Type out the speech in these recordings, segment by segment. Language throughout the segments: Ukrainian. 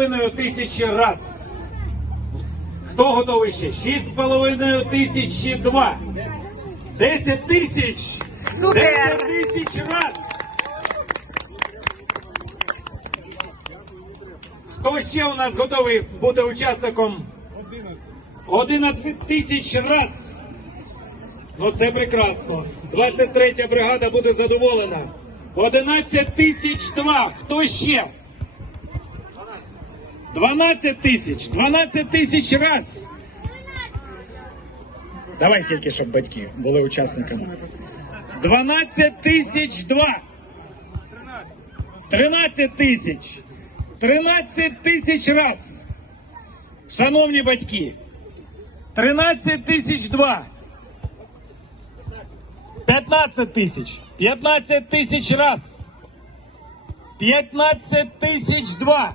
6,5 тисячі раз. Хто готовий ще? з половиною тисячі два. Десять тисяч. Супер! тисяч раз. Хто ще у нас готовий бути учасником? Одинадцять тисяч раз. Ну це прекрасно. 23 бригада буде задоволена. Одинадцять тисяч два. Хто ще? 12 тысяч, 12 тысяч раз. Давай тільки, щоб батьки були учасниками. 12 тисяч два. 13 тисяч. 13 тисяч раз. Шановні батьки. 13 тисяч два. 15 тисяч. 15 тисяч раз. 15 тисяч два.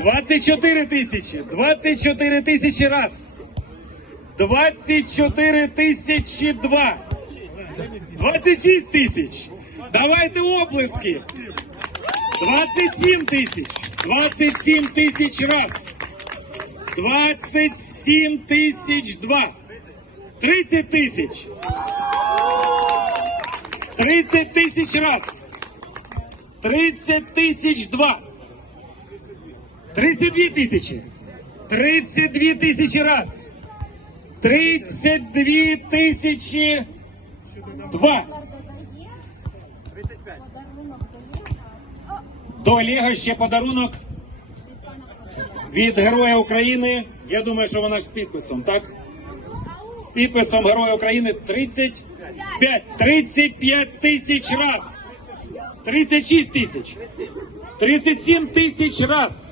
24 тисячі, 24 тисячі раз, 24 тисячі два, 26 тисяч. Давайте облески. 27 тисяч, 27 тисяч раз, 27 тисяч два, 30 тисяч. 30 тисяч раз. 30 тисяч два. 32 тисячі. 32 тисячі раз. 32 тисячі два. До Олега ще подарунок від Героя України. Я думаю, що вона ж з підписом, так? З підписом Героя України 35 35 тисяч раз. 36 тисяч. 37 тисяч раз.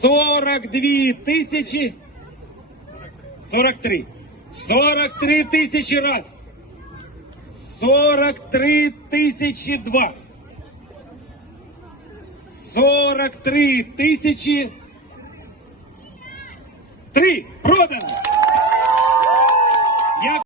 42 тысячи... 43. 43 тысячи раз. 43 тысячи два. 43 тысячи... Три. Продано.